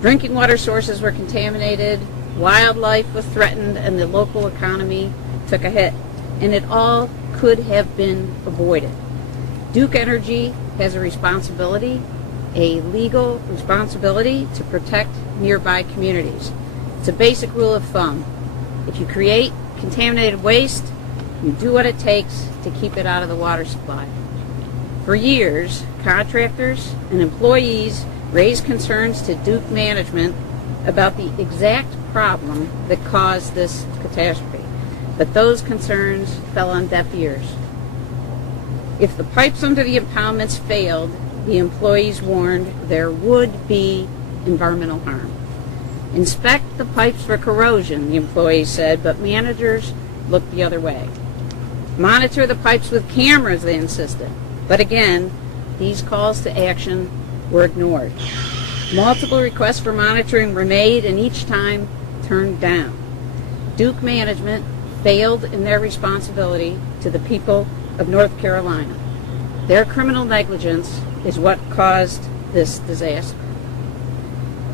Drinking water sources were contaminated, wildlife was threatened, and the local economy took a hit. And it all could have been avoided. Duke Energy has a responsibility, a legal responsibility, to protect nearby communities. It's a basic rule of thumb. If you create contaminated waste, you do what it takes to keep it out of the water supply. For years, contractors and employees raised concerns to Duke management about the exact problem that caused this catastrophe. But those concerns fell on deaf ears. If the pipes under the impoundments failed, the employees warned there would be environmental harm. Inspect the pipes for corrosion, the employees said, but managers looked the other way. Monitor the pipes with cameras, they insisted. But again, these calls to action were ignored. Multiple requests for monitoring were made and each time turned down. Duke management failed in their responsibility to the people of North Carolina. Their criminal negligence is what caused this disaster.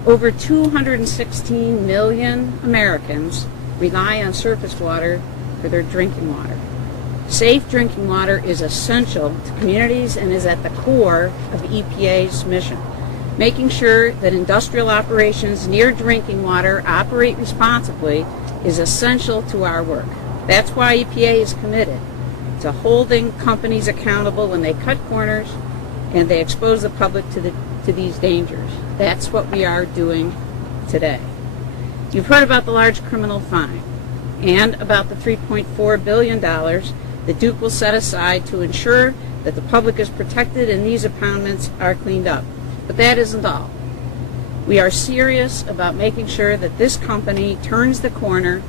Over 216 million Americans rely on surface water for their drinking water. Safe drinking water is essential to communities and is at the core of EPA's mission. Making sure that industrial operations near drinking water operate responsibly is essential to our work. That's why EPA is committed to holding companies accountable when they cut corners and they expose the public to these dangers. That's what we are doing today. You've heard about the large criminal fine and about the $3.4 billion that Duke will set aside to ensure that the public is protected and these impoundments are cleaned up. But that isn't all. We are serious about making sure that this company turns the corner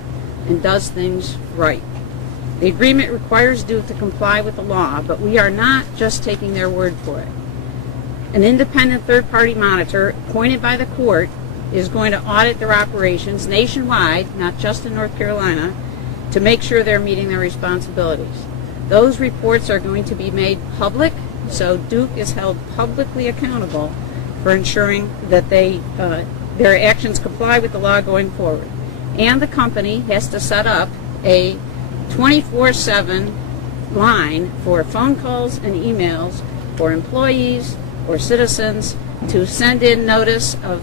and does things right. The agreement requires Duke to comply with the law, but we are not just taking their word for it. An independent third-party monitor appointed by the court is going to audit their operations nationwide, not just in North Carolina, to make sure they're meeting their responsibilities. Those reports are going to be made public, so Duke is held publicly accountable for ensuring that their actions comply with the law going forward. And the company has to set up a 24/7 line for phone calls and emails for employees or citizens to send in notice of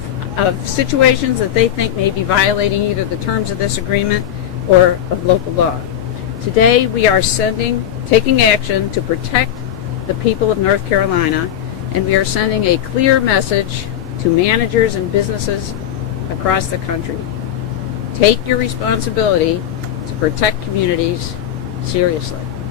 situations that they think may be violating either the terms of this agreement or of local law. Today we are taking action to protect the people of North Carolina, and we are sending a clear message to managers and businesses across the country. Take your responsibility to protect communities seriously.